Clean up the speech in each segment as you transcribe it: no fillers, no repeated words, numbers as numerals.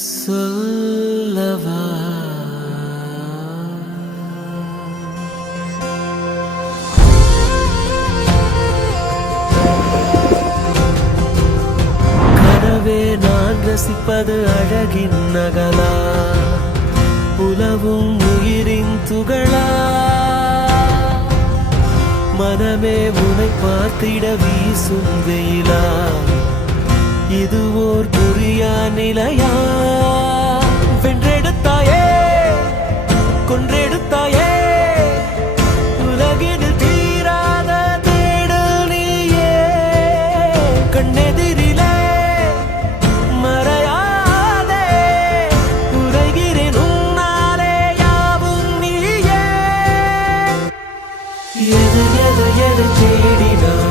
சொல்லவா கனவே நான் ரசிப்பது அழகின் நகலா உலவும் உயிரின் துகளா மனமே உனை பார்த்திட வீசும் வெயிலா இது ஓர் புரியா நிலையா வென்றெடுத்தாயே கொன்றெடுத்தாயே உலகினில் தீராத தேடல் நீயே கண்ணெதிரிலே மறையாதே உரைகிறேன் உன்னாலே யாவும் நீயே எது எது எது தேடினாய்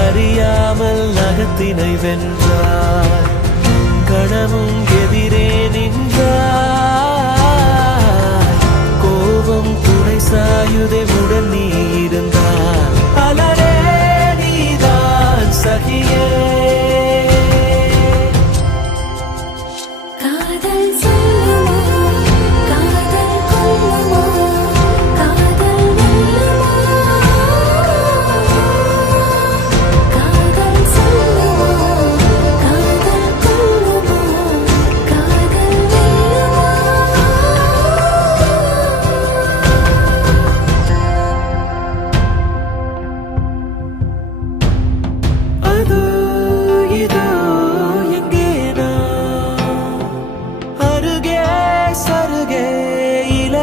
அறியாமல் நகத்தினை வென்றார் கணமும் எதிரே நின்றார் கோபம் துணை சாயுதை உடன் நீ இருந்தார் அலரே நீதான் சகியே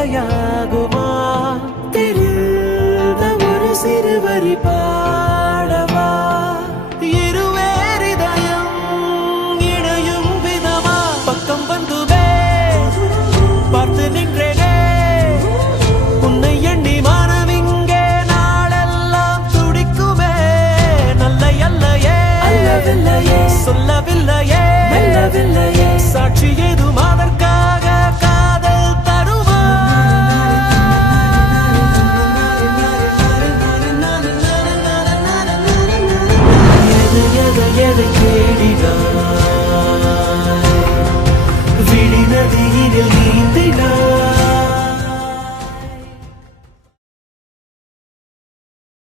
யாகுமா தெரிந்த ஒரு சிறுவரி பாடவா இருவேரிதயம் இணையும் விதமா பக்கம் வந்துவே பார்த்து நின்றேனே உன்னை எண்ணி மனம் இங்கே நாளெல்லாம் துடிக்குமே நல்ல அல்லையே அல்லவில்லையே சொல்ல